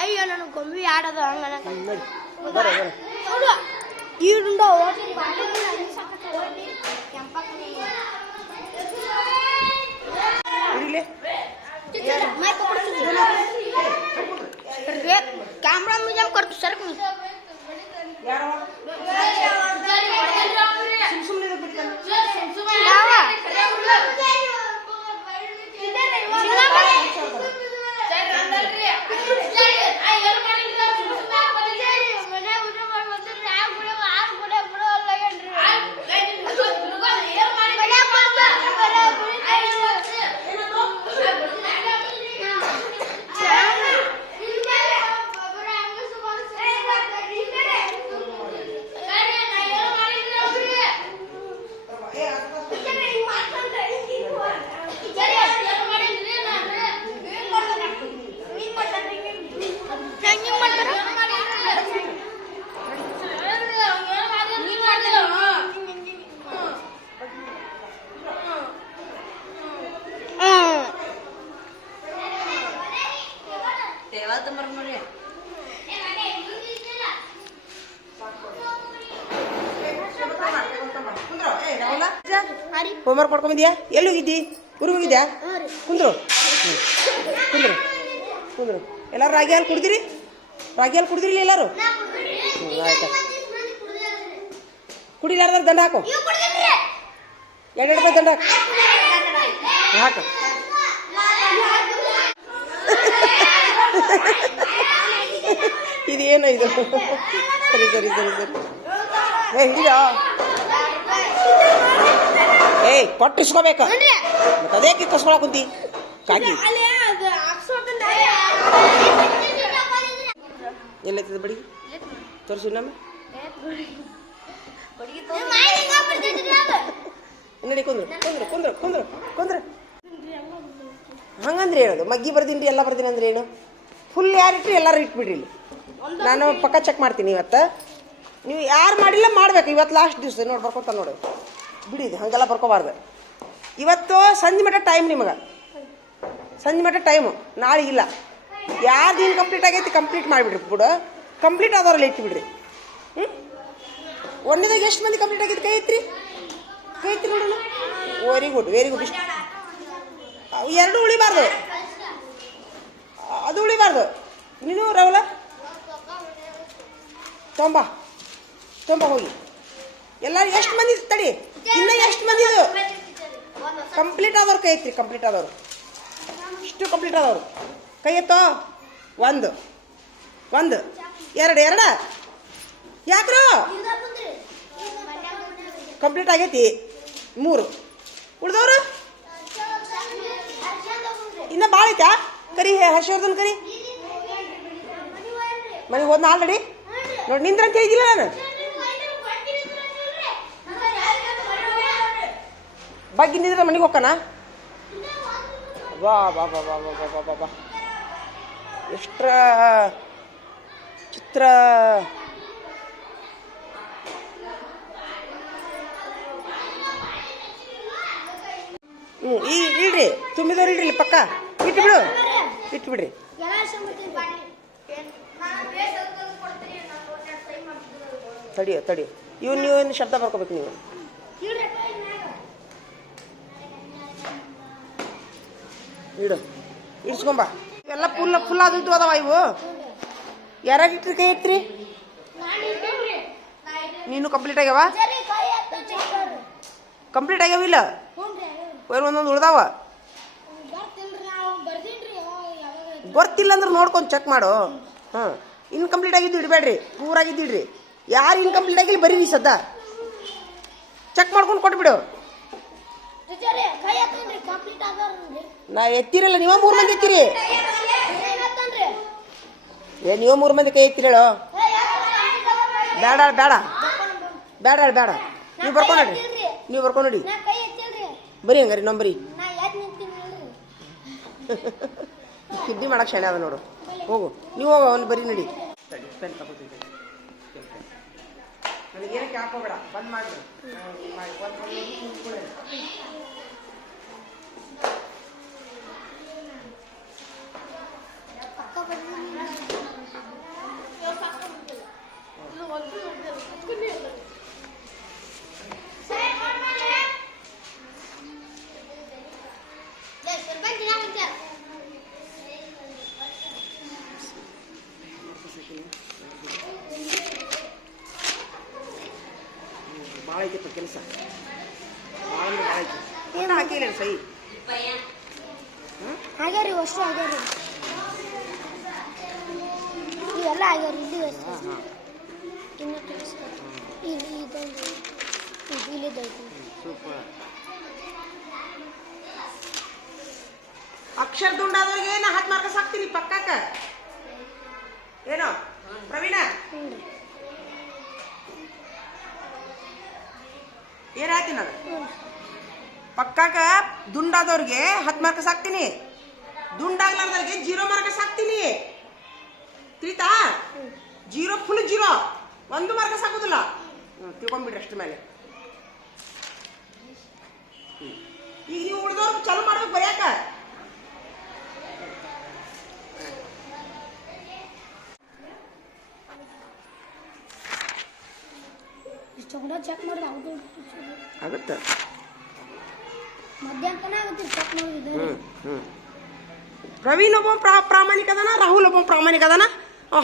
ಅಯ್ಯೋ ನನಗೆ ಗೊಂಬಿ ಆಡೋದು ಹಂಗ कैमरा में जम कर सर ಹೋಮ್ವರ್ಕ್ ಮಾಡ್ಕೊಂಡಿದ್ಯಾ? ಎಲ್ಲಿ ಹೋಗಿದ್ದಿ? ಊರಿಗೆ ಹೋಗಿದ್ಯಾ? ಕುಂದ್ರು ಕುಂದ್ರು ಕುಂದ್ರು. ಎಲ್ಲರೂ ರಾಗಿ ಹಾಲು ಕುಡ್ದಿರಿ? ರಾಗಿ ಹಾಲು ಕುಡ್ದಿರಿ ಎಲ್ಲರೂ? ಆಯ್ತು. ಕುಡಿಲಾರ್ದಾರ ದಂಡ ಹಾಕು. 2 ರೂಪಾಯಿ ದಂಡ ಹಾಕು. ಇದೇನು ಇದು? ಸರಿ ಸರಿ ಸರಿ ಸರಿ. ಹಿಡಿದ ಕೊಟ್ಟು ಇಸ್ಕೋಬೇಕು. ಮತ್ತೆ ಅದೇಕೆ ಕಸ್ಕೊಳಕ್ ಕುಂತಿ ಕಾಗಿ? ಎಲ್ಲೈತದ ಬಡಿ ತೋರಿಸು ನಮ್ಮ ನಡಿ. ಕುಂದ್ರು ಕುಂದ್ರು ಕುಂದ್ರು ಕುಂದ್ರು ಕುಂದ್ರು. ಹಂಗಂದ್ರೆ ಹೇಳೋದು ಮಗ್ಗಿ ಬರ್ದೀನಿ ಎಲ್ಲ ಬರ್ದೀನಿ ಅಂದ್ರೆ ಏನು? ಫುಲ್ ಯಾರಿಟ್ರಿ ಎಲ್ಲರೂ ಇಟ್ಬಿಡ್ರಿ ಇಲ್ಲಿ. ನಾನು ಪಕ್ಕ ಚೆಕ್ ಮಾಡ್ತೀನಿ ಇವತ್ತು. ನೀವು ಯಾರು ಮಾಡಿಲ್ಲ ಮಾಡ್ಬೇಕು. ಇವತ್ತು ಲಾಸ್ಟ್ ದಿವಸ ನೋಡಿ ಬರ್ಕೊತ ನೋಡು. ಬಿಡಿದು ಹಾಗೆಲ್ಲ ಬರ್ಕೋಬಾರ್ದು. ಇವತ್ತು ಸಂಜೆ ಮಟ್ಟ ಟೈಮ್ ನಿಮಗೆ. ಸಂಜೆ ಮಟ್ಟ ಟೈಮು. ನಾಳೆ ಇಲ್ಲ. ಯಾರ್ದು ಇನ್ನು ಕಂಪ್ಲೀಟ್ ಆಗೈತಿ ಕಂಪ್ಲೀಟ್ ಮಾಡಿಬಿಡ್ರಿ. ಬಿಡು ಕಂಪ್ಲೀಟ್ ಆದವ್ರಲ್ಲಿ ಇಟ್ಬಿಡ್ರಿ. ಒಂದೇದಾಗ ಎಷ್ಟು ಮಂದಿ ಕಂಪ್ಲೀಟ್ ಆಗೈತಿ? ಕೈ ಐತ್ರಿ? ಕೈ ಐತ್ರಿ ನೋಡೋಣ. Very good very good. ಇಷ್ಟು 2 ಉಳಿಬಾರ್ದು. ಅದು ಉಳಿಬಾರ್ದು. ನೀನು ರಾಹುಲ ತೊಂಬ ಹೋಗಿ. ಎಲ್ಲರೂ ಎಷ್ಟು ಮಂದಿ ತಡಿ? ಇನ್ನ ಎಷ್ಟು ಮಂದಿ ಇದು ಕಂಪ್ಲೀಟ್ ಆದವ್ರು? ಕೈ ಐತ್ರಿ ಕಂಪ್ಲೀಟ್ ಆದವ್ರು. ಇಷ್ಟು ಕಂಪ್ಲೀಟ್ ಆದವ್ರು ಕೈ ಎತ್ತೋ. 1 2 2 ಯಾಕ್ರು ಕಂಪ್ಲೀಟ್ ಆಗೈತಿ. 3 ಉಳ್ದವ್ರು ಇನ್ನ ಭಾಳ ಐತಾ? ಕರಿ ಹರ್ಷವರ್ಧನ್ ಕರಿ. ಮನೆಗೆ ಹೋದ್ನ ಆಲ್ರೆಡಿ? ನೋಡಿ ನಿಂದ್ರ ಅಂತ ಹೇಳಿದಿಲ್ಲ ನಾನು. ಬಗ್ಗೆ ನಿಂದ್ರೆ ಮನೆಗೆ ಹೋಗ್ಕಣ. ವಾ ಬಾ ಬಾ ಬಾ ಬಾ ಬಾ ಬಾ ಬಾ ಎಷ್ಟ್ರ ಚಿತ್ರ. ಈ ಇಡ್ರಿ ತುಂಬಿದವ್ರು ಇಡ್ರಿ ಪಕ್ಕ ಇಟ್ಬಿಡು. ಇಟ್ಬಿಡ್ರಿ. ತಡಿಯೋ ನೀವು ಶಬ್ದ ಬರ್ಕೋಬೇಕು ನೀವು. ಇಡು ಇಡ್ಸ್ಕೊಂಬ. ಎಲ್ಲ ಫುಲ್ ಅದು ಅದಾವ ಇವು. ಯಾರಾಗ ಇಟ್ರಿ ಕೈ ಇಟ್ರಿ? ನೀನು ಕಂಪ್ಲೀಟ್ ಆಗ್ಯಾವ? ಕಂಪ್ಲೀಟ್ ಆಗ್ಯಾವಿಲ್ಲ? ಒಂದೊಂದು ಉಳ್ದಾವ. ಗೊತ್ತಿಲ್ಲ ಅಂದ್ರೆ ನೋಡ್ಕೊಂಡು ಚೆಕ್ ಮಾಡು. ಹಾಂ ಇನ್ಕಂಪ್ಲೀಟ್ ಆಗಿದ್ದು ಇಡಬೇಡ್ರಿ. ಪೂರಾಗಿದ್ದು ಇಡ್ರಿ. ಯಾರು ಇನ್ಕಂಪ್ಲೀಟ್ ಆಗಿಲ್ಲ ಬರೀರಿ ಸದ್ದ ಚೆಕ್ ಮಾಡ್ಕೊಂಡು ಕೊಟ್ಬಿಡು. ನಾ ಎತ್ತಿರಲ್ಲ. ನೀವು 3 ಮಂದಿ ಎತ್ತಿರಿ. ನೀವು 3 ಮಂದಿ ಕೈ ಎತ್ತಿರೇಳೋ. ಬೇಡ ಬೇಡ ಬೇಡ ಬೇಡ. ನೀವು ಬರ್ಕೊಂಡಿ ಬರೀ ಹಂಗಾರಿ ನಂಬರಿ. ಕಿಡ್ನಿ ಮಾಡಕ್ಕೆ ಶಾಣೆ ಅದ ನೋಡು. ಹೋಗು ನೀವು ಹೋಗ ಅವ್ನು ಬರೀ ನಡಿ. ಪೆನ್ ತಗೋತಿದ್ದೆ. ನನಗೇನಕ್ಕೆ ಹಾಕೋಬೇಡ. ಬಂದ್ ಮಾಡಿ. ಭಾಳ ಐತಿಪ್ಪ ಕೆಲಸ ಭಾಳ ಅಂದ್ರೆ ಭಾಳ ಐತಿ ಏನು ಹಾಕಿಲ್ಲ ಸೈ ಆಗ್ಯಾರಿ ಅಷ್ಟು ಆಗ್ಯಾರಿ ಇವೆಲ್ಲ ಆಗ್ಯಾರಿ ಇಲ್ಲಿ ಇನ್ನು ಇಲ್ಲಿ ಇದೊಂದು ಇಲ್ಲಿದ್ದೈತಿ ಸೂಪರ್ ಅಕ್ಷರ ದುಂಡಾದವ್ರಿಗೆ ನಾ 10 ಮಾರ್ಕ್ಸ್ ಹಾಕ್ತೀನಿ ಪಕ್ಕಕ್ಕ ಏನೋ ಪ್ರವೀಣ ಏನ್ ಹಾಕ್ತೀನಿ ನಾನು ಪಕ್ಕಾಕ ದುಂಡಾದವ್ರಿಗೆ 10 ಮಾರ್ಕ್ಸ್ ಹಾಕ್ತೀನಿ ದುಂಡಾಗ್ಲಾರ್ದವ್ರಿಗೆ 0 ಮಾರ್ಕ್ಸ್ ಹಾಕ್ತೀನಿ ತಿಳಿತಾ 0 ಫುಲ್ 0 1 ಮಾರ್ಕ್ಸ್ ಹಾಕೋದಿಲ್ಲ ತಿಳ್ಕೊಂಡ್ಬಿಡ್ರಿ ಅಷ್ಟ್ರ ಮೇಲೆ ಈಗ ನೀವು ಉಳಿದವ್ರು ಚಾಲು ಮಾಡ್ಬೇಕು ಬರೆಯಾಕ ಚೆಕ್ ಮಾಡಿದ್ರೆ ಆಗುತ್ತೆ ಮಧ್ಯಾಹ್ನ ಆಗುತ್ತೆ ಚೆಕ್ ಮಾಡಿದ್ರೆ ಪ್ರವೀಣ್ ಒಬ್ಬ ಪ್ರಾಮಾಣಿಕ ಅದಾನ ರಾಹುಲ್ ಒಬ್ಬ ಪ್ರಾಮಾಣಿಕ ಅದಾನ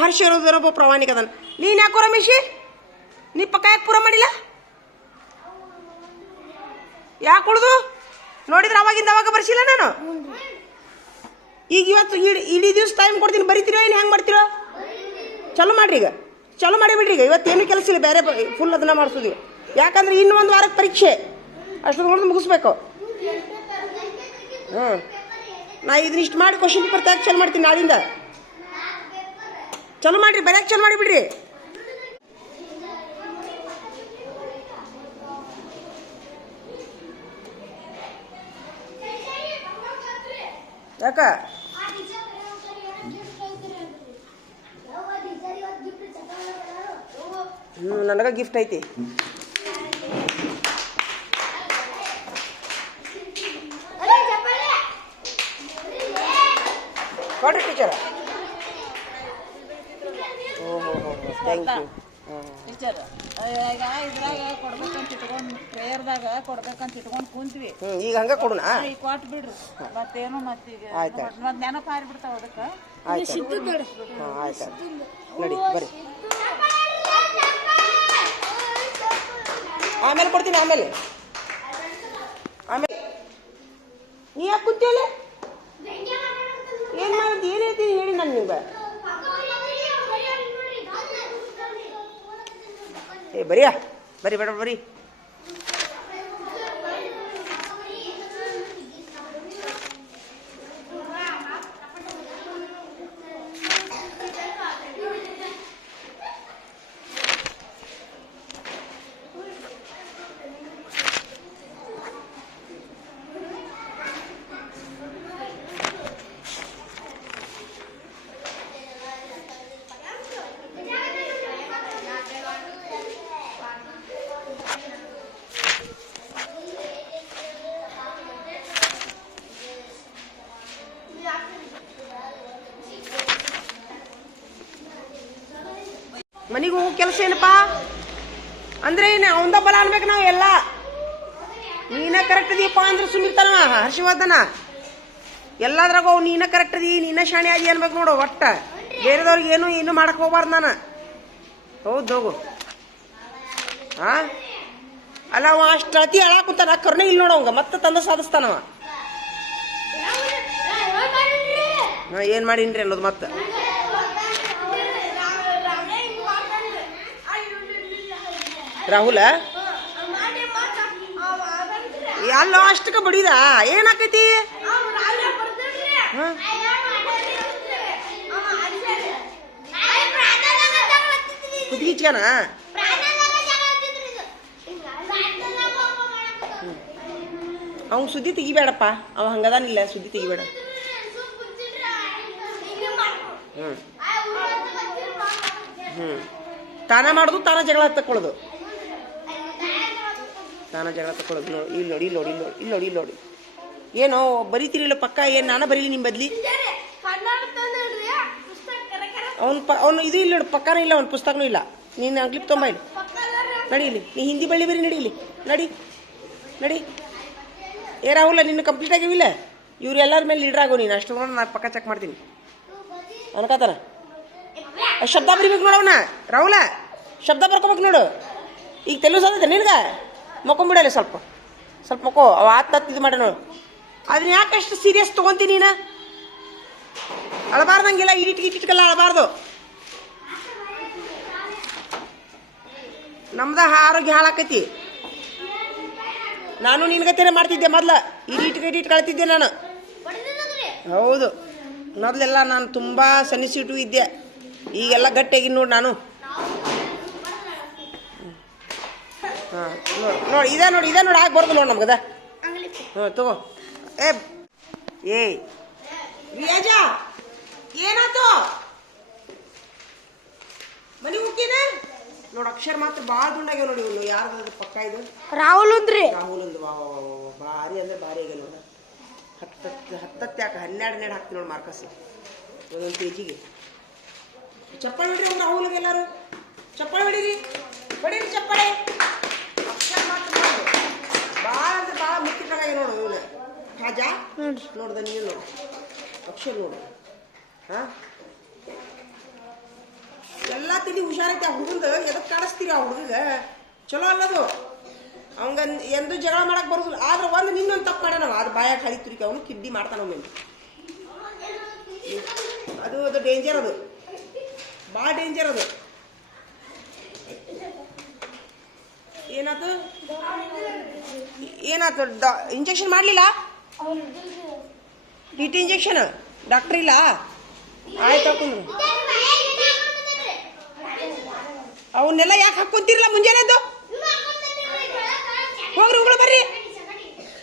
ಹರ್ಷ ಒಬ್ಬ ಪ್ರಾಮಾಣಿಕ ಅದಾನ ನೀನ್ ಯಾಕೋ ರಮೇಶಿ ನೀ ಪಕ್ಕ ಯಾಕೆ ಪೂರ ಮಾಡಿಲ್ಲ ಯಾಕೆ ಉಳ್ದು ನೋಡಿದ್ರೆ ಅವಾಗಿಂದ ಅವಾಗ ಬರ್ಸಿಲ್ಲ ನಾನು ಈಗ ಇವತ್ತು ಇಡೀ ದಿವಸ ಟೈಮ್ ಕೊಡ್ತೀನಿ ಬರಿತೀರೋ ಏನು ಹೆಂಗೆ ಮಾಡ್ತೀರೋ ಚಲೋ ಮಾಡ್ರಿ ಈಗ ಚಲೋ ಮಾಡಿ ಬಿಡ್ರಿ ಈಗ ಇವತ್ತೇನು ಕೆಲಸ ಇಲ್ಲ ಬೇರೆ ಫುಲ್ ಅದನ್ನ ಮಾಡಿಸೋದು ಯಾಕಂದ್ರೆ ಇನ್ನೂ 1 ವಾರಕ್ಕೆ ಪರೀಕ್ಷೆ ಅಷ್ಟೊಂದು ಹೊಡೆದು ಮುಗಿಸ್ಬೇಕು ನಾ ಇದನ್ನ ಇಷ್ಟು ಮಾಡಿ ಕ್ವಶನ್ ಪೇಪರ್ ತೆಗೆ ಚಲೋ ಮಾಡ್ತೀನಿ ನಾಳಿಂದ ಚಲೋ ಮಾಡ್ರಿ ಬರೆಯಕ್ಕೆ ಚಲೋ ಮಾಡಿ ಬಿಡ್ರಿ ಯಾಕ ನನಗ ಗಿಫ್ಟ್ ಐತಿ ಕೊಡ್ರಿ ಟೀಚರ್ ಓಹೋ ಥ್ಯಾಂಕ್ ಯು ಟೀಚರ್ ಈಗ ಇದ್ರಾಗ ಕೊಡ್ಬೇಕಂತ ಇಟ್ಕೊಂಡು ಪ್ರೇಯರ್ದಾಗ ಕೊಡ್ಬೇಕಂತ ಇಟ್ಕೊಂಡು ಕುಂತ್ವಿ ಈಗ ಹಂಗ ಕೊಡುಣ ಈಗ ಕೊಟ್ಟು ಬಿಡ್ರಿ ಮತ್ತೇನು ಮತ್ತೀಗ ಆಯ್ತು ಮತ್ತೆ ನೆನಪು ಹಾರಿಬಿಡ್ತಾವ ಅದಕ್ಕೆ ಆಯ್ತು ಆಯ್ತು ನಡಿ ಬರ್ರಿ ಆಮೇಲೆ ಕೊಡ್ತೀನಿ ಆಮೇಲೆ ನೀ ಯಾಕೆ ಕುಂತಿಯಲ್ಲ ಏನು ಮಾಡೋದು ಏನು ಹೇಳ್ತೀನಿ ಹೇಳಿ ನಾನು ನಿಮ್ಗೆ ಏ ಬರಿಯಾ ಬರಿ ಬೇಡ ಬರಿ ಮನೆಗೆ ಹೋಗೋ ಕೆಲಸ ಏನಪ್ಪ ಅಂದ್ರೆ ಏನು ಅವಂದ ಬಲ ಅನ್ಬೇಕು ನಾವು ಎಲ್ಲ ನೀನ ಕರೆಕ್ಟ್ ಇದೀಯಪ್ಪ ಅಂದ್ರೆ ಸುಮ್ಮಿರ್ತಾನ ಹರ್ಷವರ್ಧನ ಎಲ್ಲದ್ರಾಗ ಅವ್ ನೀನ ಕರೆಕ್ಟ್ ಅದಿ ನೀನ ಶಾಣೆ ಆದಿ ಅನ್ಬೇಕು ನೋಡು ಒಟ್ಟ ಬೇರೆದವ್ರಿಗೆ ಏನು ಮಾಡಕ್ ಹೋಗ್ಬಾರ್ದು ನಾನು ಹೌದು ಹೋಗು ಹಾ ಅಲ್ಲ ಅವ ಅಷ್ಟು ಅತಿ ಅಳಾಕುತ್ತಾನ ಕರ್ನೆ ಇಲ್ಲಿ ನೋಡವಂಗ ಮತ್ತೆ ತಂದ ಸಾಧಿಸ್ತಾನವ ಏನ್ ಮಾಡೀನ್ರಿ ಅನ್ನೋದು ಮತ್ತೆ ರಾಹುಲ ಅಲ್ಲ ಅಷ್ಟಕ್ಕೆ ಬಡಿದ ಏನಾಕೈತಿ ಕುದಿಗಿಚ್ಕನ ಅವ್ನು ಸುದ್ದಿ ತೆಗಿಬೇಡಪ್ಪ ಅವ ಹಂಗದಾನಿಲ್ಲ ಸುದ್ದಿ ತೆಗಿಬೇಡ ತಾನ ಮಾಡುದು ತಾನ ಜಗಳ ತಕ್ಕೊಳ್ಳೋದು ತಾನ ಜಗಳ ತಕ್ಕೊಳ್ಳೋದು ನೋಡಿ ಇಲ್ಲಿ ನೋಡಿ ಇಲ್ಲಿ ನೋಡಿ ಇಲ್ಲಿ ನೋಡಿ ಇಲ್ಲಿ ನೋಡಿ ಇಲ್ಲಿ ನೋಡಿ ಏನೋ ಬರೀತಿರಿಲ್ಲ ಪಕ್ಕ ಏನು ನಾನು ಬರೀಲಿ ನಿಮ್ಮ ಬದ್ಲಿ ಅವ್ನು ಇದು ಇಲ್ಲ ನೋಡಿ ಪಕ್ಕನೂ ಇಲ್ಲ ಅವ್ನ ಪುಸ್ತಕನೂ ಇಲ್ಲ ನೀನು ಅಂಗ್ಲಿಪ್ ತೊಂಬ ಇಲ್ಲಿ ನಡೀಲಿ ನೀ ಹಿಂದಿ ಬಳ್ಳಿ ಬರೀ ನಡೀಲಿ ನಡಿ ನಡಿ ಏ ರಾಹುಲ ನಿನ್ನ ಕಂಪ್ಲೀಟ್ ಆಗಿವಿಲ್ಲ ಇವ್ರೆಲ್ಲರ ಮೇಲೆ ಲೀಡ್ರ್ ಆಗೋ ನೀನು ಅಷ್ಟು ನೋಡಿ ನಾನು ಪಕ್ಕ ಚೆಕ್ ಮಾಡ್ತೀನಿ ಅನ್ಕತಾನ ಶಬ್ದ ಬರಿಬೇಕು ನೋಡವನ ರಾಹುಲ ಶಬ್ದ ಬರ್ಕೋಬೇಕು ನೋಡು ಈಗ ತೆಲುಗು ಸಾಧ್ಯತೆ ನಿನ್ಗೆ ಮಕ್ಕೊಂಬಿಡಲ್ಲ ಸ್ವಲ್ಪ ಸ್ವಲ್ಪ ಮಕ್ಕೋ ಅವ ಆತ್ ಇದು ಮಾಡಿ ನೋಡು ಅದನ್ನ ಯಾಕೆ ಅಷ್ಟು ಸೀರಿಯಸ್ ತೊಗೊಂತೀನಿ ನೀನು ಅಳಬಾರ್ದಂಗಿಲ್ಲ ಇಟಿಟ್ಗೆಲ್ಲ ಅಳಬಾರ್ದು ನಮ್ದ ಆರೋಗ್ಯ ಹಾಳಾಕೈತಿ ನಾನು ನಿನ್ಗತ್ತೇನೆ ಮಾಡ್ತಿದ್ದೆ ಮೊದ್ಲ ಇಟಿಟ್ ಕಳ್ತಿದ್ದೆ ನಾನು ಹೌದು ಮೊದಲೆಲ್ಲ ನಾನು ತುಂಬ ಸೆನ್ಸಿಟಿವ್ ಇದ್ದೆ ಈಗೆಲ್ಲ ಗಟ್ಟಿಯಾಗಿ ನೋಡಿ ನಾನು ಹಾಂ ನೋಡಿ ಇದೇ ನೋಡಿ ಆಗಿ ಬರೋದು ನೋಡಿ ನಮ್ಗದ ಹಾಂ ತಗೋ ಏಯ್ ರಿಯಾಜ ಏನಾಯ್ತು ಮನಿ ಮುಕ್ಕಿನ ನೋಡಿ ಅಕ್ಷರ ಮಾತ್ರ ಭಾಳ ದುಂಡಾಗ್ಯಾವ ನೋಡಿ ಇವನು ಯಾರ್ದು ಪಕ್ಕ ಇದು ರಾಹುಲ್ ಅಂದ್ರಿ ರಾಹುಲ್ ವಾ ಭಾರಿ ಅಂದ್ರೆ ಭಾರಿ ಆಗ್ಯಾವ ನೋಡ ಹತ್ತತ್ತು ಯಾಕೆ 12 ಹಾಕ್ತೀನಿ ನೋಡಿ ಮಾರ್ಕಸ್ ಒಂದೊಂದು ಪೇಜಿಗೆ ಚಪ್ಪಳಿ ಹೊಡ್ರಿ ಅವ್ನು ರಾಹುಲ್ಗೆ ಎಲ್ಲರೂ ಚಪ್ಪಳಿ ಹೊಡೀರಿ ಚಪ್ಪಳೆ ಅಕ್ಷರ ಮಾತ್ರ ಭಾಳ ಅಂದ್ರೆ ಭಾಳ ಮುಖ್ಯವಾಗಿ ನೋಡು ಇವನು ಹಾಜಾ ನೋಡ್ದ ನೀನು ನೋಡು ಅಕ್ಷರ ನೋಡು ಹಾಂ ಎಲ್ಲ ತಿಳಿ ಹುಷಾರೈತಿ ಆ ಹುಡುಗಂದು ಎದಕ್ಕೆ ಕಾಣಿಸ್ತೀರಿ ಆ ಹುಡುಗ ಚಲೋ ಅಲ್ಲದು ಅವಂಗ ಎಂದು ಜಗಳ ಮಾಡಕ್ ಬರೋದಿಲ್ಲ ಆದ್ರೆ ಒಂದು ನಿನ್ನೊಂದು ತಪ್ಪು ಮಾಡ್ಯಾನವ ಅದು ಬಾಯಾಗ ಕಳಿತಿರಿಕೆ ಅವನು ಕಿಡ್ಡಿ ಮಾಡ್ತಾನ ಒಮ್ಮೆ ಅದು ಡೇಂಜರ್ ಅದು ಭಾಳ ಡೇಂಜರ್ ಅದು ಏನಾಯ್ತು ಇಂಜೆಕ್ಷನ್ ಮಾಡಲಿಲ್ಲ ಟಿ ಟಿ ಇಂಜೆಕ್ಷನ್ ಡಾಕ್ಟ್ರ್ ಇಲ್ಲ ಆಯ್ತು ಹಾಕೊಂಡು ಅವನ್ನೆಲ್ಲ ಯಾಕೆ ಹಾಕ್ಕೊಂತೀರಲ್ಲ ಮುಂಜಾನೆದ್ದು ಹೋಗ್ರಿ ಉಗಳು ಬರ್ರಿ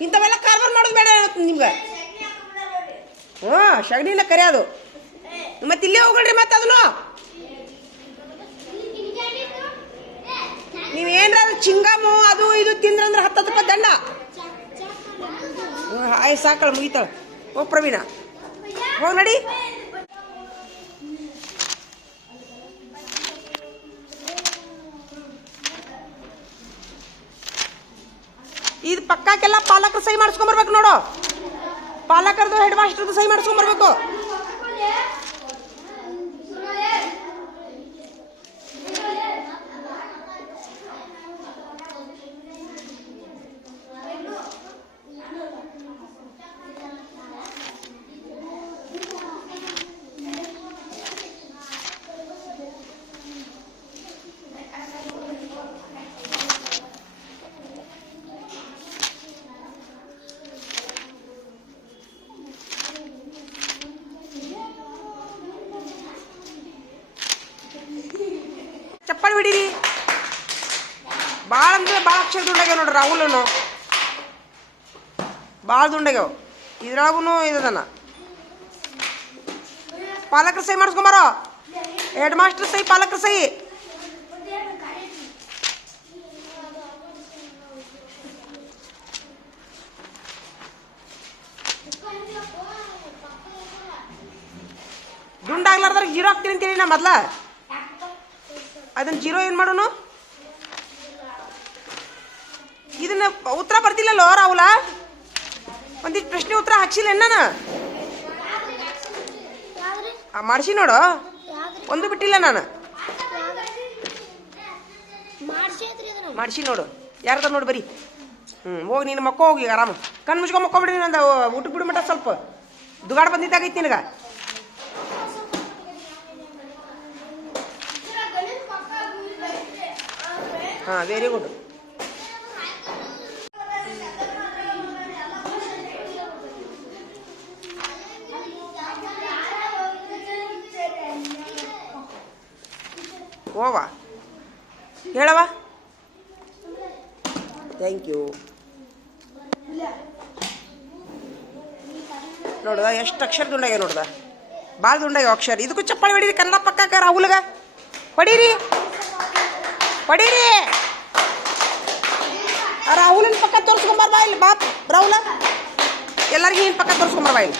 ಇಂಥವೆಲ್ಲ ಕಾರ್ಬಾರ್ ಮಾಡೋದು ಬೇಡ ನಿಮ್ಗೆ ಹಾಂ ಸಗಣಿನ ಕರೆ ಅದು ಮತ್ತೆ ಇಲ್ಲೇ ಹೋಗ್ರಿ ಮತ್ತೆ ಅದನ್ನು ನೀವೇನಾದ್ರು ಚಿಂಗಮು ಅದು ಇದು ತಿಂದ್ರಂದ್ರೆ 10 ರೂಪಾಯಿ ದಂಡ ಆಯ್ ಸಾಕಳ ಮುಗಿತಾಳ ಹೋಗ್ ಪ್ರವೀಣ ಹೋಗಿ ನಡಿ ಇದು ಪಕ್ಕಕ್ಕೆಲ್ಲ ಪಾಲಕರು ಸಹಿ ಮಾಡಿಸ್ಕೊಂಬರ್ಬೇಕು ನೋಡು ಪಾಲಕರದು ಹೆಡ್ ಮಾಸ್ಟರ್ದು ಸಹಿ ಮಾಡಿಸ್ಕೊಂಬರ್ಬೇಕು ಚಪ್ಪಳಿ ಹೊಡೀರಿ ಭಾಳ ಅಂದ್ರೆ ಭಾಳ ಅಕ್ಷರ ದುಂಡಾಗ್ಯಾವ ನೋಡ್ರಿ ರಾಹುಲನು ಭಾಳ ದುಂಡಾಗ್ಯಾವ ಇದ್ರಾಗೂ ಇದನ್ನ ಪಾಲಕರ ಸಹಿ ಮಾಡಿಸ್ಕೊಂಬಾರೋ ಹೆಡ್ ಮಾಸ್ಟರ್ ಸಹಿ ಪಾಲಕರ ಸಹಿ ದುಂಡಾಗ್ಲಾರ್ದಾಗ 0 ಹಾಕ್ತೀನಿ ಅಂತೇಳಿ ನಾ ಮೊದ್ಲ ಅದನ್ನ 0 ಏನು ಮಾಡೋನು ಇದನ್ನ ಉತ್ತರ ಬರ್ತಿಲ್ಲಲ್ಲೋ ರಾಹುಲ ಒಂದಿಷ್ಟು ಪ್ರಶ್ನೆ ಉತ್ತರ ಹಾಕ್ಸಿಲ್ಲ ನಾನು ಮಾಡಿಸಿ ನೋಡು ಒಂದು ಬಿಟ್ಟಿಲ್ಲ ನಾನು ಮಾಡಿಸಿ ನೋಡು ಯಾರ್ದಾರ ನೋಡಿ ಬರೀ ಹೋಗಿ ನೀನು ಮಕ್ಕೋ ಹೋಗಿ ಆರಾಮ ಕಣ್ಣು ಮುಚ್ಕೊಂಡು ಮಕ್ಕೊಬಿಡಿ ನಂದು ಊಟಕ್ಕೆ ಬಿಡು ಮಟ್ಟ ಸ್ವಲ್ಪ ದುಗಾಡ ಬಂದಿದ್ದಾಗೈತಿ ನಿನಗೆ ಹಾಂ ವೆರಿ ಗುಡ್ ಓವಾ ಹೇಳವ ಥ್ಯಾಂಕ್ ಯು ನೋಡ್ದ ಎಷ್ಟು ಅಕ್ಷರ ದುಂಡಾಗ್ಯ ನೋಡ್ದ ಭಾಳ ದುಂಡಾಗ್ಯ ಅಕ್ಷರ ಇದಕ್ಕೂ ಚಪ್ಪಾಳಿ ಹೊಡೀರಿ ಕನ್ನಡ ಪಕ್ಕಕ್ಕ ರಾಹುಲ್ಗ ಹೊಡೀರಿ ಹೊಡೀರಿ ರಾಹುಲನ ಪಕ್ಕ ತೋರಿಸ್ಕೊಂಬಾರ ಬಾ ಇಲ್ಲಿ ಬಾಪ್ ರಾಹುಲ ಎಲ್ಲರಿಗೂ ನಿನ್ನ ಪಕ್ಕ ತೋರಿಸ್ಕೊಂಬಾರ ಬಾ ಇಲ್ಲಿ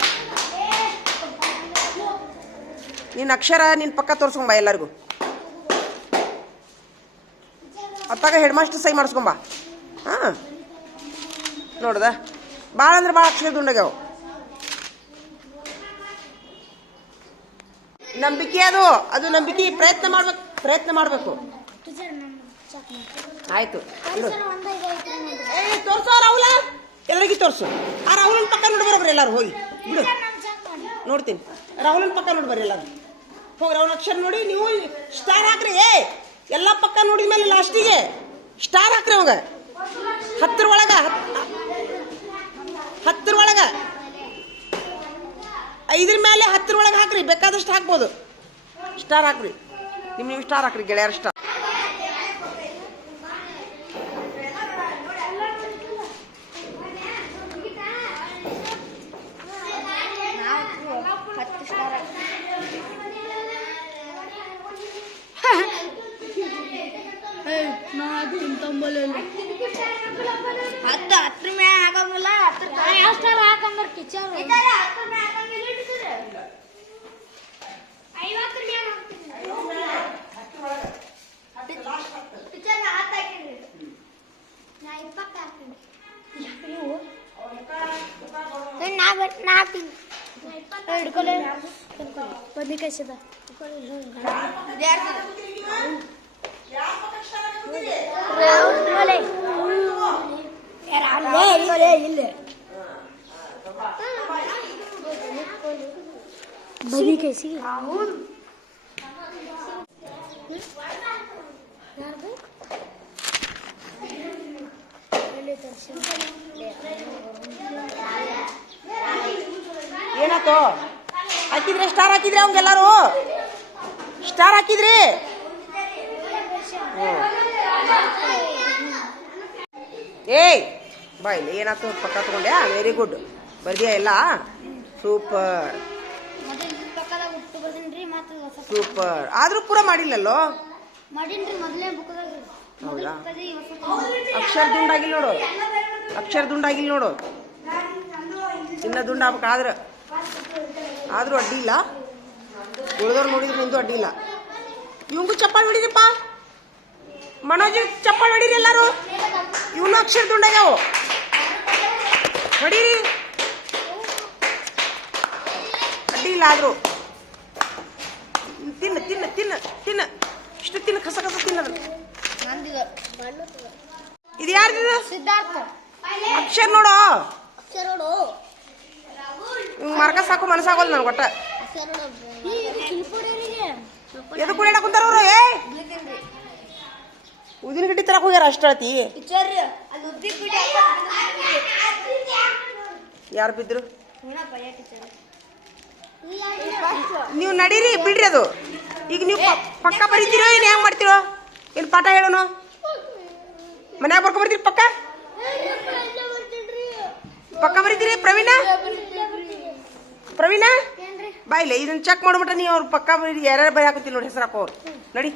ನಿನ್ನ ಅಕ್ಷರ ನಿನ್ನ ಪಕ್ಕ ತೋರಿಸ್ಕೊಂಬ ಎಲ್ಲರಿಗೂ ಅತ್ತಾಗ ಹೆಡ್ ಮಾಸ್ಟರ್ ಸಹಿ ಮಾಡಿಸ್ಕೊಂಬ ಹಾಂ ನೋಡ್ದ ಭಾಳ ಅಂದ್ರೆ ಭಾಳ ಅಕ್ಷರ ದುಂಡಾಗ್ಯಾವ ನಂಬಿಕೆ ಅದು ನಂಬಿಕೆ. ಪ್ರಯತ್ನ ಮಾಡ್ಬೇಕು. ಟೀಚರ್ ನಾನು ಚೆಕ್ ಮಾಡ್ತೀನಿ. ಆಯ್ತು ಇಡು. ಸರ್ ಒಂದೇ ಇದೆ ಐತ್ರಿ ನೋಡ್ರಿ. ತೋರ್ಸೋ ರಾಹುಲ, ಎಲ್ಲರಿಗೂ ತೋರ್ಸು. ಆ ರಾಹುಲನ ಪಕ್ಕ ನೋಡಿ ಬರೋಬ್ರಿ ಎಲ್ಲಾರು. ಹೋಗಿ ಬಿಡು, ಟೀಚರ್ ನಾನು ಚೆಕ್ ಮಾಡಿ. ನೋಡ್ತೀನಿ. ರಾಹುಲನ ಪಕ್ಕ ನೋಡಿ ಬರ್ರಿ ಎಲ್ಲಾರು. ಹೋಗ್ರಿ ಅವನ ಅಕ್ಷರ ನೋಡಿ. ನೀವು ಸ್ಟಾರ್ ಹಾಕ್ರಿ. ಎಲ್ಲ ಪಕ್ಕ ನೋಡಿದ ಮೇಲೆ ಲಾಸ್ಟಿಗೆ ಸ್ಟಾರ್ ಹಾಕ್ರಿ ಅವಾಗ. 10 ಒಳಗ 5 ಮೇಲೆ 10 ಒಳಗೆ ಹಾಕ್ರಿ. ಬೇಕಾದಷ್ಟು ಹಾಕ್ಬೋದು. ಸ್ಟಾರ್ ಹಾಕ್ರಿ. ನೀವು ಸ್ಟಾರ್ ಹಾಕ್ರಿ ಗೆಳೆಯರ ಸ್ಟಾರ್. ಹತ್ರ ಮೇಲೆ ಹಾಕಂಗಿಲ್ಲ. ಯಾವ ಸ್ಟಾರ್ ಹಾಕಂದ್ರ ಟೀಚರ್? ಹಿಡ್ಕೊಳ್ಳಿ ಬದ್ನಿಕಾಯಿ ಸಿದ ಬದ್ನಿಕಾಯಿ ಸಿಗಿ ಏನಾಯ್ತು? ಹಾಕಿದ್ರೆ ಸ್ಟಾರ್ ಹಾಕಿದ್ರಿ ಅವಂಗೆಲ್ಲರೂ ಸ್ಟಾರ್ ಹಾಕಿದ್ರಿ. ಏಯ್ ಬಾಯ್ಲಿ ಏನಾಯ್ತು? ಪಕ್ಕ ತಗೊಂಡ್ಯಾ? Very good. ಬರ್ದಿಯಾ ಎಲ್ಲ? Super super. ಆದ್ರೂ ಪೂರ ಮಾಡಿಲ್ಲಲ್ಲೋ? ಮಾಡೀನ್ರಿ ಮೊದಲೇ ಬುಕ್ದಾಗ. ಹೌದಾ? ಅಕ್ಷರ ದುಂಡಾಗಿಲ್ಲ ನೋಡು. ಇನ್ನ ದುಂಡ ಆಗ್ಬೇಕಾದ್ರೆ ಆದ್ರೂ ಅಡ್ಡಿ ಇಲ್ಲ. ಉಳಿದವ್ರು ನೋಡಿದ್ರೆ ನಿಂದು ಅಡ್ಡಿ ಇಲ್ಲ. ಇವಂಗೂ ಚಪ್ಪಾಳೆ ಹೊಡಿರಿಪ್ಪ. ಮನೋಜ್ ಚಪ್ಪಾಳೆ ಹೊಡೀರಿ ಎಲ್ಲಾರು. ಇವನು ಅಕ್ಷರ ದುಂಡಾಗ್ಯಾವು. ಹೊಡೀರಿ, ಅಡ್ಡಿ ಇಲ್ಲ. ಆದ್ರೂ ತಿನ್ನ ತಿನ್ನ ತಿನ್ನ ತಿನ್ನ ಇಷ್ಟು ತಿನ್ನ, ಕಸ ತಿನ್ನೋದು. ಇದು ಯಾರ್ದು? ಸಿದ್ಧಾರ್ಥ. ಅಕ್ಷರ ನೋಡು. ಅಕ್ಷರ ನೋಡು. ಮಾರ್ಕ ಸಾಕು ಮನಸ್ಸಾಗೋಲ್ಲ ನನಗೆ ಒಟ್ಟ. ಎದು ಕೂಡ ಕುಂತಾರ ಅವರು. ಉದಿನ ಗಡ್ಡಿ ತರಕ್ ಹೋಗ್ಯಾರ ಅಷ್ಟಳತಿ. ಯಾರು ಬಿದ್ರು? ನೀವು ನಡೀರಿ, ಬಿಡ್ರಿ ಅದು. ಈಗ ನೀವು ಪಕ್ಕ ಬರೀತೀರೋ ಏನು ಹೆಂಗ್ ಮಾಡ್ತೀರೋ? ಏನು ಪಾಠ ಹೇಳೋನು? ಮನ್ಯಾಗ ಬರ್ಕೊಂಡ್ ಬರ್ತೀರಿ ಪಕ್ಕ ಬರೀತೀರಿ? ಪ್ರವೀಣ ಬಾಯಿಲೆ ಇದನ್ನ ಚೆಕ್ ಮಾಡ್ಬಿಟ್ಟ. ನೀವು ಅವ್ರ ಪಕ್ಕ ಬರೀ ಯಾರ್ಯಾರು ಬರೀ ಹಾಕುತ್ತೀವಿ ನೋಡಿ. ಹೆಸರು ಹಾಕೋ ಅವ್ರು ನಡಿ.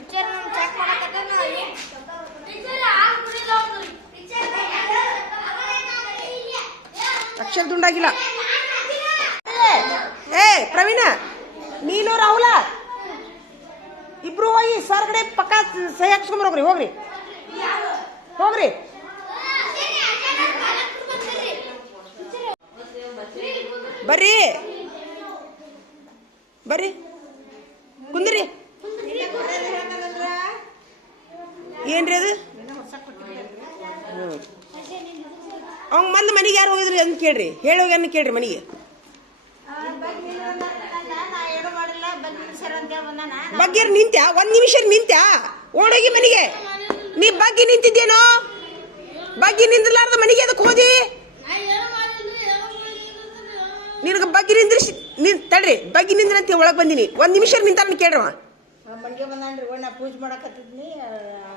ಅಕ್ಷರ ದುಂಡಾಗಿಲ್ಲ. ಪ್ರವೀಣ, ನೀನು ರಾಹುಲ ಇಬ್ರು ಹೋಗಿ ಸರ್ ಕಡೆ ಪಕ್ಕ ಸಹಿ ಹಾಕ್ಸ್ಕೊಂಬರೋಗ್ರಿ. ಹೋಗ್ರಿ ಬರ್ರಿ ಕುಂದ್ರಿ. ಏನ್ರಿ ಅದು? ಅವಂಗ ಮೊದ್ಲು ಮನೆಗೆ ಯಾರು ಹೋಗಿದ್ರಿ ಅಂತ ಕೇಳ್ರಿ. ಹೇಳೋಗಿ ಕೇಳ್ರಿ ಮನೆಗೆ. ಬಗ್ಗಿರ್ ನಿಂತ್ಯಾ? 1 ನಿಮಿಷ ನಿಂತ್ಯಾ? ಓಡೋಗಿ ಮನೆಗೆ. ನೀ ಬಗ್ಗಿ ನಿಂತಿದ್ದೇನೋ? ಬಗ್ಗಿ ನಿಂದ್ರಲಾರ್ದ ಮನೆಗೆ ಅದಕ್ಕೆ ಹೋದಿ? ನಿನಗೆ ಬಗ್ಗಿ ತಡ್ರಿ. ಬಗ್ಗಿ ನಿಂದ್ರಂತ ಒಳಗೆ ಬಂದಿನಿ. 1 ನಿಮಿಷ ನಿಂತಾರ ಕೇಳ್ರವ.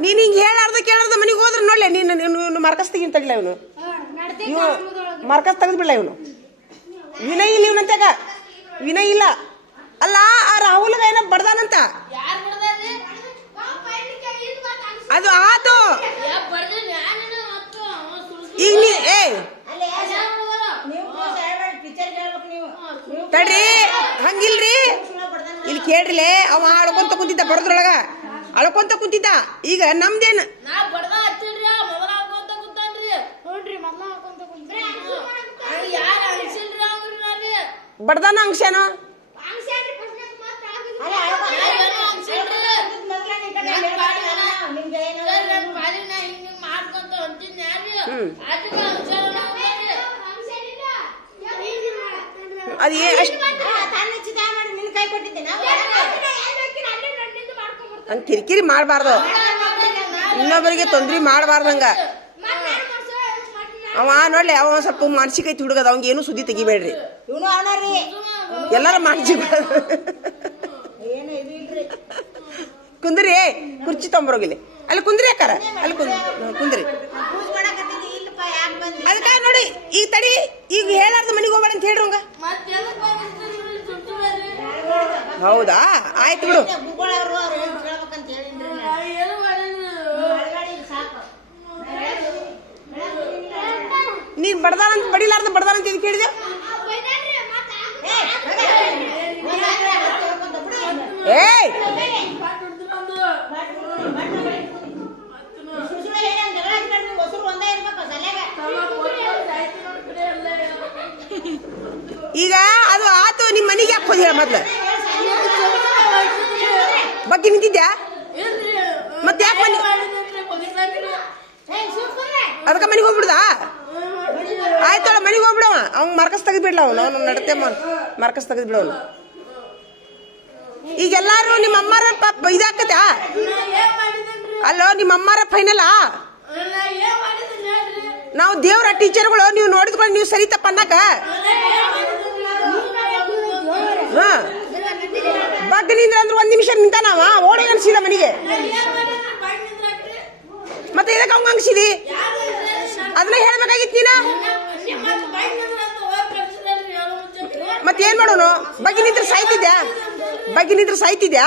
ನೀನ್ ಹಿಂಗೆ ಹೇಳಾರ್ದ ಕೇಳಾರ್ದ ಮನೆಗೆ ಹೋದ್ರೆ ನೋಡ್ಲೆ. ನೀನು ಮಾರ್ಕಸ್ ತೆಗಿನ್ ತಡಿಲ್ಲ. ಇವನು ಮಾರ್ಕಸ್ ತೆಗೆದ್ಬಿಡ್ಲ. ಇವನು ವಿನಯ್ ಇಲ್ಲ. ಇವನಂತಾಗ ವಿನಯ್ ಇಲ್ಲ. ಅಲ್ಲ, ಆ ರಾಹುಲ್ಗ ಏನೋ ಬಡ್ದಾನಂತ. ಅದು ಆತು. ಈಗ ನೀ ತಡ್ರಿ, ಹಂಗಿಲ್ರಿ. ಇಲ್ಲಿ ಕೇಳ್ರಿಲೆ. ಅವ ಅಳ್ಕೊಂತ ಕುಂತಿದ್ದ, ಬರೋದ್ರೊಳಗ ಅಳ್ಕೊಂತ ಕುಂತಿದ್ದ. ಈಗ ನಮ್ದೇನು ಬಡ್ದಾನ ಅಂಶನ? ಅದು ಅಷ್ಟು ಹಂಗೆ ಕಿರಿಕಿರಿ ಮಾಡಬಾರ್ದು, ಇನ್ನೊಬ್ಬರಿಗೆ ತೊಂದ್ರೆ ಮಾಡಬಾರ್ದಂಗ. ಅವ ನೋಡ್ಲಿ ಅವ ಸ್ವಲ್ಪ ಮಾನಸಿಕ ಐತಿ ಹುಡುಗದ, ಅವಂಗ ಏನು ಸುದ್ದಿ ತೆಗಿಬೇಡ್ರಿ. ಎಲ್ಲಾರ ಮಾನಸಿಕ ಕುಂದ್ರಿ, ಕುರ್ಚಿ ತೊಂಬರೋಗಿಲ್ಲ ಅಲ್ಲಿ ಕುಂದ್ರಿ ಅಕ್ಕಾರ, ಅಲ್ಲಿ ಕುಂದ್ರಿ. ಅದಕ್ಕ ನೋಡಿ ಈಗ ತಡಿ, ಈಗ ಹೇಳಾರ್ದು ಮನೆಗೆ ಹೋಗ್ಬೇಡ ಅಂತ ಹೇಳ್ರಿ. ಹೌದಾ, ಆಯ್ತು ಬಿಡು. ನೀನ್ ಬಡದಾರಂತ ಬಡಿಲಾರ್ದ ಬಡದಾರಂತ ಇದು ಕೇಳಿದೆ. ಏಯ್ ಈಗ ಅದು ಆತು, ನಿಮ್ಮ ಮನೆಗೆ ಯಾಕೆ ಹೋದಿ ಹೇಳ ಮೊದ್ಲು? ಬಗ್ಗೆ ನಿಂತಿದ್ಯಾ ಮತ್ತೆ ಯಾಕೆ ಮನೆ? ಅದಕ್ಕೆ ಮನೆಗೆ ಹೋಗ್ಬಿಡ್ದ? ಆಯ್ತೋಳ ಮನೆಗೆ ಹೋಗ್ಬಿಡವ. ಅವ್ನು ಮಾರ್ಕಸ್ ತೆಗೆದ್ಬಿಡ್ಲ, ಅವನು ನಡತೆ ಮಾರ್ಕಸ್ ತೆಗೆದ್ಬಿಡವನು. ಈಗೆಲ್ಲಾರು ನಿಮ್ಮ ಅಮ್ಮಾರ ಇದಾಕತ್ತ ಅಲ್ಲೋ, ನಿಮ್ಮ ಅಮ್ಮಾರ ಫೈನಲ್ಲ. ನಾವು ದೇವ್ರ ಟೀಚರ್ಗಳು, ನೀವು ನೋಡಿದ್ಕೊಂಡು ನೀವು ಸರಿ ತಪ್ಪ ಅನ್ನಕ ಬಗ್ಗೆ ನಿಂದ್ರ ಅಂದ್ರೆ 1 ನಿಮಿಷ ನಿಂತಾನವ, ಓಡಿ ಅನ್ಸಿದ ಮನೆಗೆ. ಮತ್ತೆ ಇದಕ್ಕೆ ಅವಂಗ ಅನ್ಸಿದಿ? ಅದನ್ನ ಹೇಳ್ಬೇಕಾಗಿತ್ತು ನೀನ. ಮತ್ತೆ ಏನ್ ಮಾಡೋನು? ಬಗ್ಗೆ ನಿಂತ್ರ ಸಾಯ್ತಿದ್ಯಾ? ಬಗ್ಗೆ ನಿಂತ್ರ ಸಾಯ್ತಿದ್ಯಾ?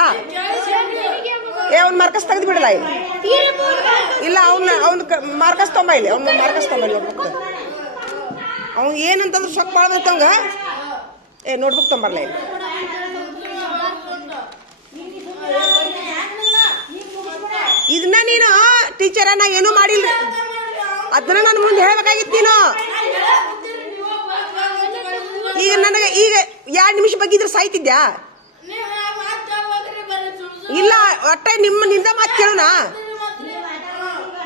ಅವ್ನ ಮಾರ್ಕಸ್ ತೆಗೆದು ಬಿಡಲ್ಲ ಇಲ್ಲ, ಅವ್ನ ಮಾರ್ಕಸ್ ತೊಂಬ ಇಲ್ಲಿ, ಅವ್ನ ಮಾರ್ಕಸ್ ತೊಂಬಲ್ಲಿ ಅವ್ನು ಏನಂತಂದ್ರೆ ಸೊಕ್ಕ ಮಾಡ್ಬೇಕಂಗ. ನೋಟ್ಬುಕ್ ತೊಂಬರ್ಲ ಇಲ್ಲಿ. ಇದನ್ನ ನೀನು ಟೀಚರ ನಾ ಏನೂ ಮಾಡಿಲ್ಲ, ಅದನ್ನ ನನ್ನ ಮುಂದೆ ಹೇಳ್ಬೇಕಾಗಿತ್ತು ನೀನು. ಈಗ ನನಗೆ ಈಗ 2 ನಿಮಿಷ ಬಗ್ಗಿದ್ರೆ ಸಾಯ್ತಿದ್ಯಾ? ಇಲ್ಲ, ಒಟ್ಟ ನಿಂದ ಮಾತು ಕೇಳೋಣ,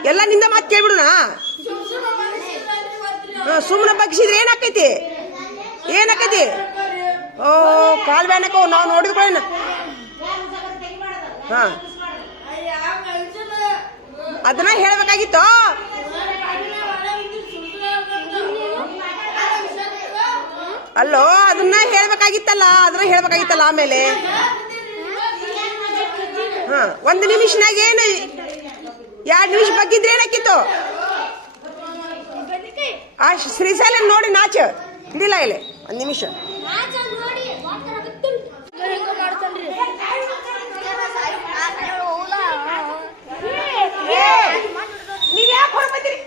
ಎಲ್ಲ ನಿಂದ ಮಾತು ಕೇಳ್ಬಿಡುಣ. ಸುಮ್ಮನೆ ಬಗ್ಸಿದ್ರೆ ಏನಾಕೈತಿ? ಏನಾಕೈತಿ? ಓ ಕಾಲ್ ಬ್ಯಾನಕ ನಾವು ನೋಡಿದ್ಕೊಳ್ಳೋಣ. ಹಾ, ಅದನ್ನ ಹೇಳ್ಬೇಕಾಗಿತ್ತು. ಅಲ್ಲೋ, ಅದನ್ನ ಹೇಳ್ಬೇಕಾಗಿತ್ತಲ್ಲ ಆಮೇಲೆ. ಹಾ, 1 ನಿಮಿಷನಾಗ ಏನು 2 ನಿಮಿಷ ಬಗ್ಗಿದ್ರೆ ಏನಾಕಿತ್ತು? ಆ ಶ್ರೀಶೈಲ ನೋಡಿ ನಾಚ ಹಿಡಿಲ್ಲ ಇಲ್ಲಿ 1 ನಿಮಿಷ. ನೀವ್ ಯಾಕೆ ಹೊರ ಬಂದಿರಿ?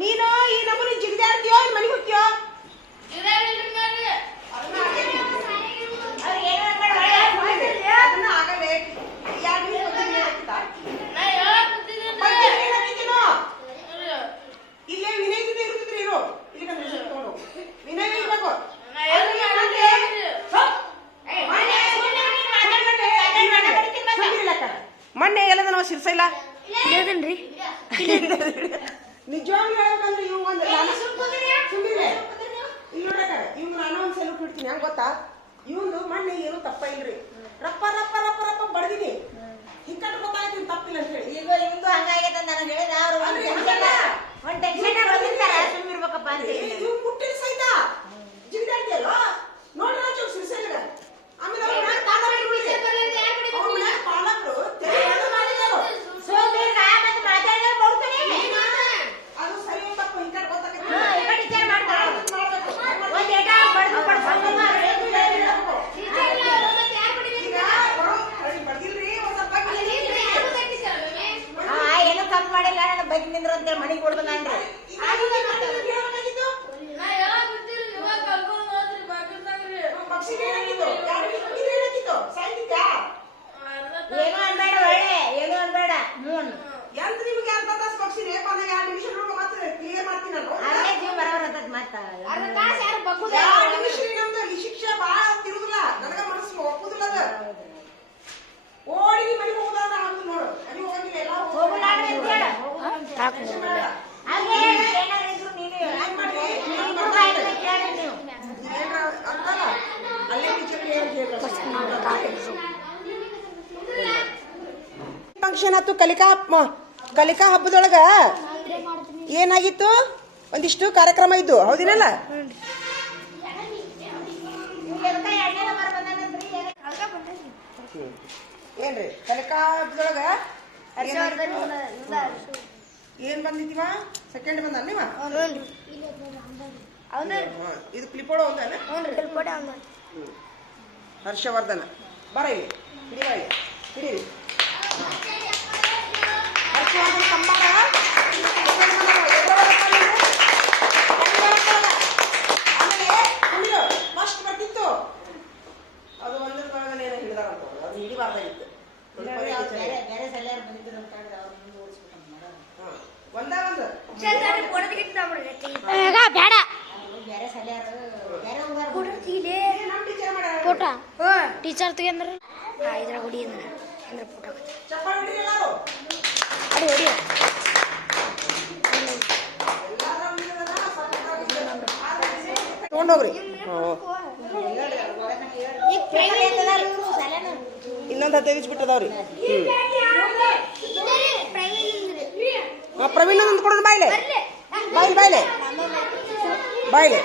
ನೀನು ಈ ನಮ್ಮನೆ ಜಿಗಿದಾಡ್ತೀಯೋ ಮನೆಗೆ ಹೋಗ್ತೀಯೋ? ಇಲ್ಲೇ ವಿನಯ್ ಇರ್ತಿದ್ರಿ ಇರೋ, ಇಲ್ಲಿ ವಿನಯ್ ಇರ್ಬೇಕು. ಮೊನ್ನೆ ಎಲ್ಲದ ನಾವು ಶಿರ್ಸೈಲ ನಿಜವಾಗ್ಲೂ ಹೇಳ್ಬೇಕಂದ್ರೆ ಇವ್ ಒಂದು ಇಲ್ಲಿ ನೋಡಕ ಇವ್ ನಾನು ಒಂದು ಸೆಲ್ಫ್ ಇಡ್ತೀನಿ. ಹಂಗ ಗೊತ್ತಾ? ಇವಂದು ಮೊನ್ನೆ ಏನು ತಪ್ಪ ಇಲ್ರಿ, ರಪ್ಪ ರಪ್ಪ ರಪ್ಪ ರಪ್ಪ ಬಡ್ದಿನಿ. ಹಿಕ್ಕಟ್ಟು ಗೊತ್ತಾಯ್ತು ತಪ್ಪಿಲ್ಲ ಅಂತ ಹೇಳಿ. ಈಗ ಇವಂದು ಹಂಗಾಗೈತೆ ಅಂತ ನನಗೆ ಹೇಳಿದ. ಅವ್ರು ಒಂದು ಟೆನ್ಷನ್ ಸುಮ್ಮಿರ್ಬೇಕಪ್ಪ ಅಂತ ಇವ್ ಮುಟ್ಟಿನ ಸಹಿತ ಜಿಂದಾಡ್ತಿಯಲ್ಲ ನೋಡಿ ರಾಜು ಶಿರ್ಸೈಲ. ಆಮೇಲೆ ಪಾಲಕರು ಅದು ಸರಿ ತಪ್ಪು ಹಿಕ್ಕಟ್ಟು ಗೊತ್ತಾಗೈತೆ. ಏನು ತಪ್ಪು ಮಾಡಿಲ್ಲ, ನನ್ನ ಬೈಕ್ ನಿಂದ್ರ ಅಂತೇಳಿ ಮನೆಗೆ ಕೊಡ್ದ ನಾನ್ರಿ. ಏನು ಅನ್ಬೇಡ, ಒಳ್ಳೆ ಏನು ಅನ್ಬೇಡ. ಒಂದು 2 ನಿಮಿಷ ನೋಡು ಮತ್ತೆ ಕ್ಲಿಯರ್ ಮಾಡ್ತೀನಿ ನಾನು. ಅರ್ಧ ತಾಸು ಯಾರು ಬಗ್ಗುದ 2 ನಿಮಿಷ ನಮ್ದು ಈ ಶಿಕ್ಷೆ ಭಾಳ ತಿರುದಿಲ್ಲ. ನನಗ ಮನಸ್ಸು ಒಪ್ಪುದಿಲ್ಲ ಅದು. ಓಡಿ ಮನೆಗೆ ಹೋಗೋದ ನಾನು ನೋಡು. ಮನೆಗೆ ಹೋಗಿಲ್ಲ ಎಲ್ಲ ಹೋಗುಲಾಡ್ರಿ ಅಂತ ಹೇಳ. ಹಾಗೆ ಏನಾರ ಇದ್ರು ನೀವೇ ಏನ್ ಮಾಡ್ರಿ? ಕೇಳ್ರಿ ನೀವು. ಏನ್ರ ಅಂತಲ್ಲ ಅಲ್ಲೇ ಟೀಚರ್ ಹೇಳಿ ಫಂಕ್ಷನ್ ಆತು. ಕಲಿಕಾ ಹಬ್ಬದೊಳಗ ಏನಾಗಿತ್ತು? ಒಂದಿಷ್ಟು ಕಾರ್ಯಕ್ರಮ ಇದ್ದು ಹೌದಿನಲ್ಲ? ಏನ್ರಿ ಕಲಿಕಾ ಹಬ್ಬದೊಳಗ ಏನ್ ಬಂದಿದ್ದೀವ? ಸೆಕೆಂಡ್ ಬಂದ ನೀವ? ಇದು ಕ್ಲಿಪೋಡ ಒಂದನ? ಹರ್ಷವರ್ಧನ ಬರ ಇಲ್ಲಿ ಹಿಡಿಯ ಹಿಡೀರಿ. ಹರ್ಷವರ್ಧನ ಕಂಬಾರ ಫಸ್ಟ್ ಬರ್ತಿತ್ತು ಅದು ಒಂದೊಳಗನೆ ಹಿಡಿದಾರಂತ ಅದು ಹಿಡಿಬಾರ್ದಾಗಿತ್ತು. ಒಂದ ಫೋಟೋ ಟೀಚರ್ ತೆಗೆಂದ್ರ ಇದ್ರ ಹೊಡಿ ಅಂದ್ರೆ ಫೋಟೋ ಚಪ್ಪಾಳೆ ಹೊಡಿರಿ ಎಲ್ಲಾರು. ಅಡಿ ಹೊಡಿ ತಗೊಂಡೋಗ್ರಿ. ಇನ್ನೊಂದು 15 ಬಿಟ್ಟದವ್ರಿ. ಪ್ರವೀಣ್ ಒಂದು ಕೊಡೋಣ. ಬಾಯ್ಲೆ ಬಾಯ್ಲೆ ಬಾಯ್ಲೆ ಬಾಯ್ಲೆ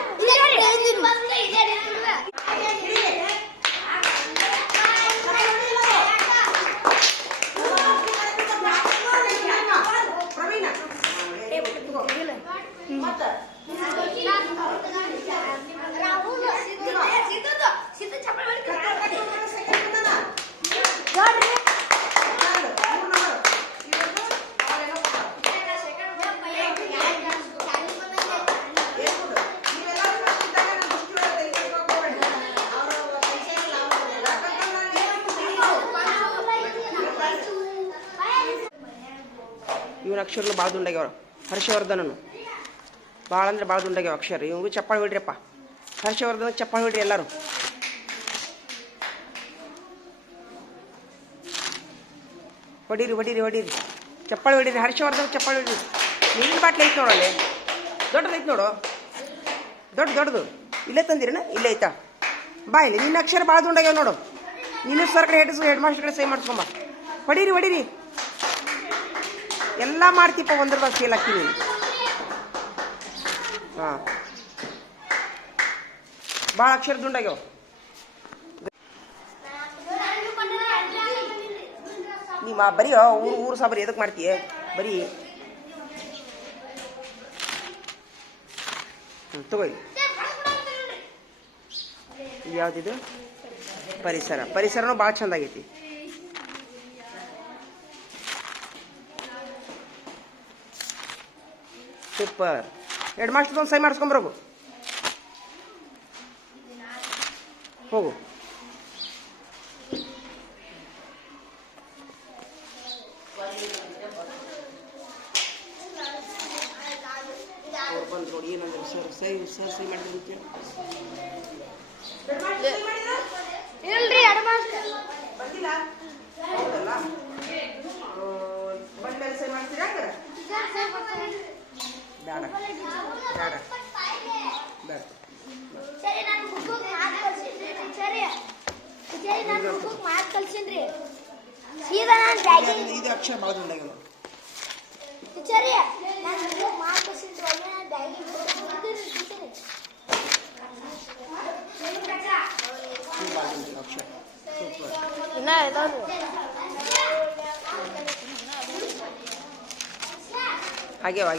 ಇವನ ಅಕ್ಷರಗಳು ಭಾಳ ದುಂಡಾಗ್ಯವ. ಹರ್ಷವರ್ಧನನು ಭಾಳ ಅಂದ್ರೆ ಭಾಳ ದುಂಡಾಗ್ಯಾವ ಅಕ್ಷರ. ಇವಂಗೂ ಚಪ್ಪಾಳೆ ಹೊಡ್ರಿಯಪ್ಪ. ಹರ್ಷವರ್ಧನ ಚಪ್ಪಾಳೆ ಹೊಡ್ರಿ ಎಲ್ಲರೂ. ಹೊಡೀರಿ ಹೊಡೀರಿ ಹೊಡೀರಿ ಚಪ್ಪಾಳೆ ಹೊಡೀರಿ. ಹರ್ಷವರ್ಧನ ಚಪ್ಪಾಳೆ ಹೊಡೀರಿ. ನೀರಿನ ಬಾಟ್ಲಿ ಐತೆ ನೋಡಲ್ಲಿ ದೊಡ್ಡದು ಐತೆ ನೋಡು. ದೊಡ್ಡದು ಇಲ್ಲೇ ತಂದಿರೇನ? ಇಲ್ಲೇ ಐತಾ? ಬಾ ಇಲ್ಲಿ. ನಿನ್ನ ಅಕ್ಷರ ಭಾಳ ದುಂಡಾಗ್ಯಾವ ನೋಡು. ನೀನು ಸರ್ ಕಡೆ ಹೆಡ್ ಮಾಸ್ಟರ್ ಕಡೆ ಸಹಿ ಮಾಡಿಸ್ಕೊಂಬ. ಹೊಡೀರಿ ಹೊಡೀರಿ ಎಲ್ಲ ಮಾಡ್ತೀಪ್ಪ. ಒಂದ್ರದಾಗ ಸೇಲ್ ಹಾಕ್ತೀನಿ. ಹಾಂ ಭಾಳ ಅಕ್ಷರ ದುಂಡಾಗ್ಯಾವ. ನಿಮ್ಮ ಬರೀ ಊರು ಸಾಬರಿ ಎದಕ್ಕೆ ಮಾಡ್ತೀಯ? ಬರೀ ತಗೋಯ್ಲಿ. ಯಾವುದಿದು? ಪರಿಸರನೂ ಭಾಳ ಚಂದ ಆಗೈತಿ. ಸೂಪರ್. ಹೆಡ್ ಮಾಸ್ಟರ್ ಒಂದು ಸೈ ಮಾಡಿಸ್ಕೊಂಬರೋಗು. ಹೋಗು. ಬಂದು ನೋಡಿ ಏನಂದ್ರೆ ಸರ್ ಸೈ ಮಾಡಿದ್ರು ಇಲ್ರಿ ಅಡ್ವಾನ್ಸ್ ಬಂದಿಲ್ಲ. ಹೌದಲ್ಲ? ಬಂದ್ಮೇಲೆ ಸೈ ಮಾಡ್ತೀರಾ? ಬೇಡ ಬೇಡ ಬೇಡ. ಸರಿ ನಾನು ಬುಕ್ ಮಾತು ಕಳ್ಸಿನ್ರಿ ಟೀಚರ್. ಟೀಚರ್ ನಾನು ಬುಕ್ ಮಾತು ಕಳ್ಸಿನ್ರಿ. ಸೀದಾ ನಾನು ಬ್ಯಾಗಿಂಗ್ ಇದು ಅಕ್ಷರ ಭಾಳ ದುಂಡಾಗ್ಯಾವ. ಟೀಚರ್ ನಾನು ಬುಕ್ ಮಾತು ಕಳ್ಸಿನ್ರಿ. ಒಳ್ಳೆ ನಾನು ಬ್ಯಾಗಿಂಗ್ ಅಕ್ಷರ ಸೂಪರ್. ಇನ್ನ ಇದಾವು ಆಗ್ಯಾವ.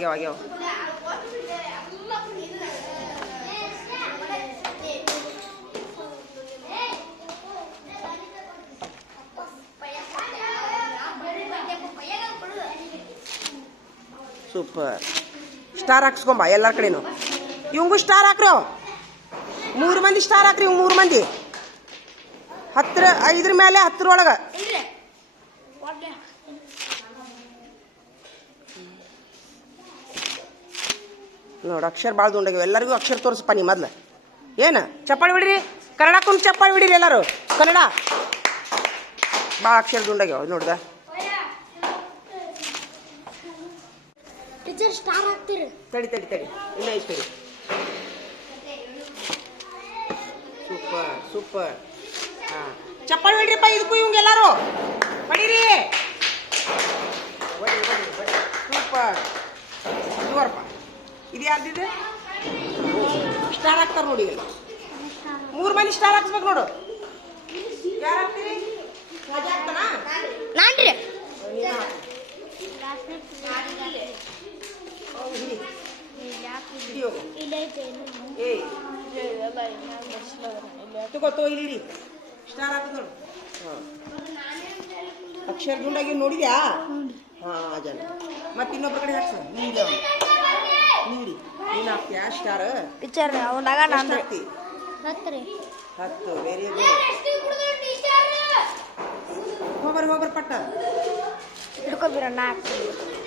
ಸೂಪರ್. ಸ್ಟಾರ್ ಹಾಕ್ಸ್ಕೊಂಬ ಎಲ್ಲರ ಕಡೆನೂ. ಇವಂಗೂ ಸ್ಟಾರ್ ಹಾಕ್ರಿ. 3 ಮಂದಿ ಸ್ಟಾರ್ ಹಾಕ್ರಿ. ಇವ್ 3 ಮಂದಿ 5 ಮೇಲೆ 10 ಒಳಗೆ. ನೋಡು ಅಕ್ಷರ ಭಾಳ ದುಂಡಾಗ್ಯಾವ. ಎಲ್ಲರಿಗೂ ಅಕ್ಷರ ತೋರಿಸಪ್ಪ ನೀ ಮೊದ್ಲು. ಏನು ಚಪ್ಪಾಳಿ ಬಿಡಿರಿ, ಕನ್ನಡ ಕುಂತು ಚಪ್ಪಾಳಿ ಬಿಡಿರಿ ಎಲ್ಲರೂ. ಕನ್ನಡ ಭಾಳ ಅಕ್ಷರ ದುಂಡಾಗ್ಯಾವ ನೋಡ್ದ. ಟೀಚರ್ ಸ್ಟಾರ್ ಹಾಕ್ತೀರಿ. ತಡಿ ತಡಿ ತಡಿ ಇನ್ನೂ ಐದು ತಡಿ. Super super. ಹಾಂ ಚಪ್ಪಾಳಿ ಬಿಡ್ರಿಪ್ಪ ಇದಕ್ಕೂ ಇವಂಗೆಲ್ಲರೂ ಬಡೀರಿ. ಸೂಪರ್ ಸೂಪರ್ಪ. ಇದು ಯಾರ್ದಿದೆ? ಸ್ಟಾರ್ ಹಾಕ್ತಾರೆ ನೋಡಿ. ಈಗ 3 ಮಂದಿ ಸ್ಟಾರ್ ಹಾಕ್ಸ್ಬೇಕು ನೋಡು. ಯಾರು ಹಾಕ್ತೀರಿ? ಮಜಾ ಆಗ್ತಾನಾ? ನಾನ್ರಿ ಏಯ್ ತಗೋ ಇಲ್ಲಿ ಸ್ಟಾರ್ ಹಾಕುದು ನೋಡು. ಹಾಂ ಅಕ್ಷರ ದುಂಡಾಗಿ ನೋಡಿದ್ಯಾ? ಹಾಂ ಜನ ಮತ್ತೆ ಇನ್ನೊಬ್ಬರ ಕಡೆ ಹಾಕ್ಸ. ನಿಂಗೆ ನೀಡಿ ನೀನು ಹಾಕ್ತೀಯಾ ಸ್ಟಾರ್? ಟೀಚರ್ ಅವನಾಗ ನಾನು ಹಾಕ್ತಿ 10. Very good. ಹೋಗ್ಬರ್ರಿ ಪಟ್ಟ ಹಿಡ್ಕೊಬಿರ 4